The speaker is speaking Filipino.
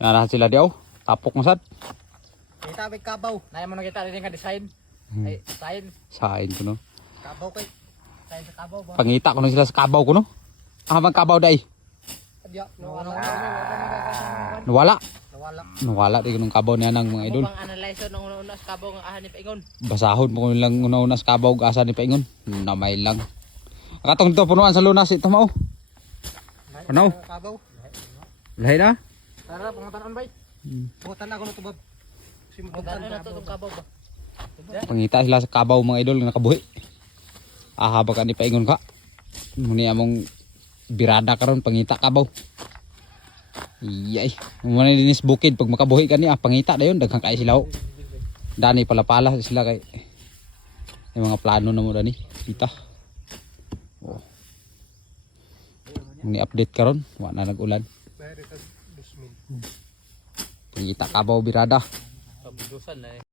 Narahan sila diaw. Tapok mo sad. Kita may kabaw. Naya mo nakita rin nga design. Ay, sign. Sain ko no. Kabaw kay. Sign sa kabaw ba? Pangita ko na sila sa kabaw ko no. Habang kabaw day. Adya, nawala. Nawala. Nawala. Nawala di ko ng kabaw niya ng mga idol. Mo bang analyze nung una sa kabaw nga ahan ni Paingon? Basahon mo ko lang una-una sa kabaw asa ni Paingon. Namay lang. Akatong to punuan sa lunas ito mao. Ano? Kabaw. Lahi na. Tara, pangatanan bay. Butan ako na to bab. Butan na to tong kabaw ba? Pangita sila sa kabaw mga idol nga nakabuhi. Ahaba ka ni Paingon ka. Muni among birada karon pangita kabaw. Iyay. Muna dinis bukid pag makabuhi ka niya pangita dayon daghang kay sila. Dani pala sila kay may mga plano na mo dani. Kita. Oh. Ni update karon wa na nag-ulan. Pangita kabaw birada. Pabudusan na eh.